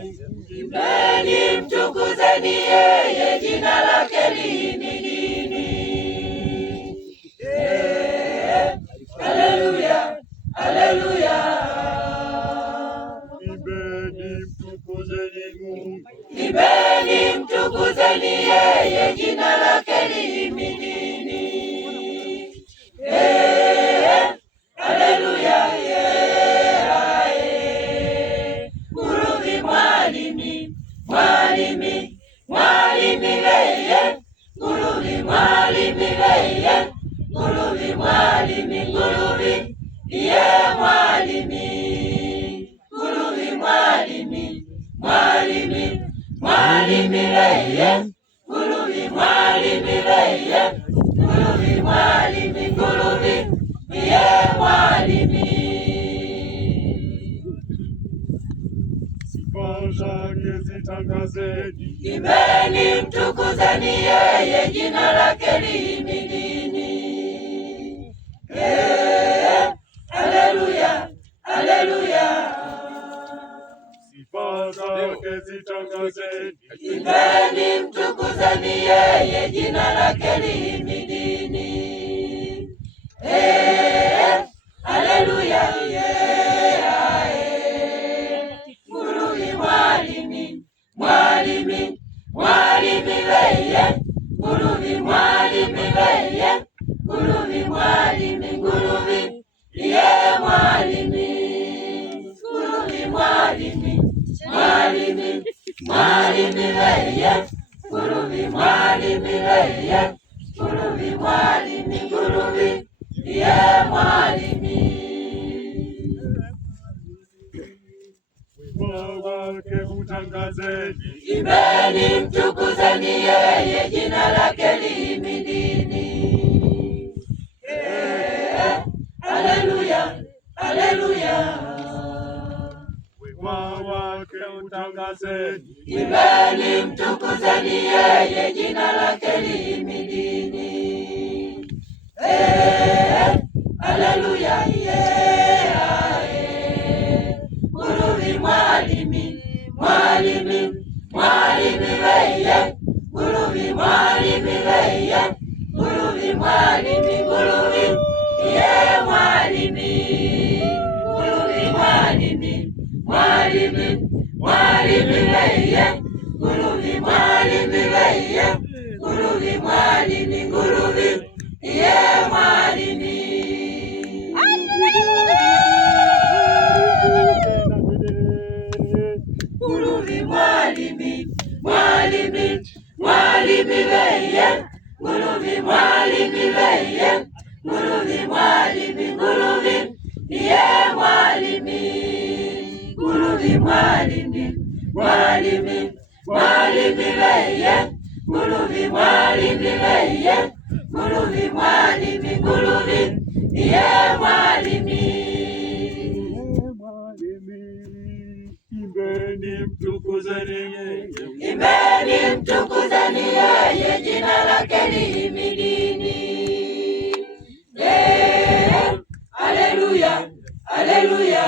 Imbeni mtukuzeni yeye, jina lake lihimidini. Haleluya, haleluya. Imbeni mtukuzeni Mungu. Imbeni mtukuzeni yeye, jina lake lihimidini. Haleluya, Nguruvi mwalimi, mwalimi, mwalimi leye. Nguruvi mwalimi leye. Nguruvi mwalimi, nguruvi iye mwalimi. Nguruvi mwalimi, mwalimi, mwalimi leye. Nguruvi mwalimi leye. Nguruvi mwalimi, nguruvi iye mwalimi. Sifa zake zitangazeni. Imbeni mtukuzeni yeye, jina lake lihimidini. Haleluya, haleluya. Sifa zake zitangazeni. Imbeni mtukuzeni yeye, jina lake lihimidini. Haleluya, Nguruvi mwalimi, mwalimi, mwalimi leye. Nguruvi mwalimi leye. Nguruvi mwalimi, nguruvi iye mwalimi. Nguruvi mwalimi, mwalimi, mwalimi leye. Nguruvi mwalimi leye. Nguruvi mwalimi, nguruvi iye mwalimi. Wema wake utangazeni. Imbeni mtukuzeni yeye, jina lake lihimidini. Haleluya, haleluya. Wema wake utangazeni. Imbeni mtukuzeni yeye, jina lake lihimidini. Haleluya, Nguruvi mwalimi, mwalimi, mwalimi leye. Nguruvi mwalimi leye. Nguruvi mwalimi, nguruvi iye mwalimi. Nguruvi mwalimi, mwalimi, mwalimi leye. Nguruvi mwalimi leye. Nguruvi mwalimi, nguruvi iye mwalimi. Nguruvi mwalimi, mwalimi, mwalimi leye. Nguruvi mwalimi leye. Nguruvi mwalimi, nguruvi iye mwalimi. Nguruvi mwalimi, mwalimi, mwalimi leye. Nguruvi mwalimi leye. Nguruvi mwalimi, nguruvi iye mwalimi. Imbeni mtukuzeni yeye. Imbeni mtukuzeni yeye, jina lake lihimidini. Haleluya, haleluya.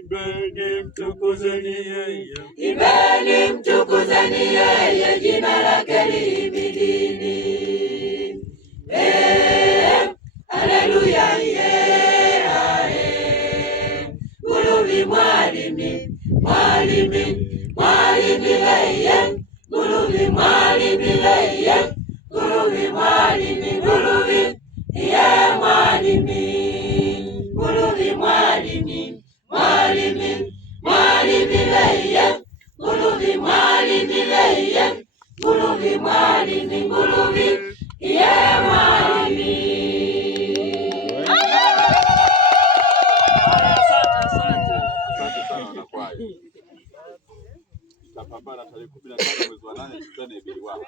Imbeni mtukuzeni yeye. Imbeni mtukuzeni yeye, jina lake lihimidini. Haleluya, Nguruvi mwalimi, mwalimi, mwalimi leye. Nguruvi mwalimi leye. Nguruvi mwalimi, nguruvi iye mwalimi. Nguruvi mwalimi, mwalimi, mwalimi leye. Nguruvi mwalimi leye. Nguruvi mwalimi, nguruvi iye mwalimi. Tutapambana tarehe 15 mwezi wa 8 tutane Ibiliwao.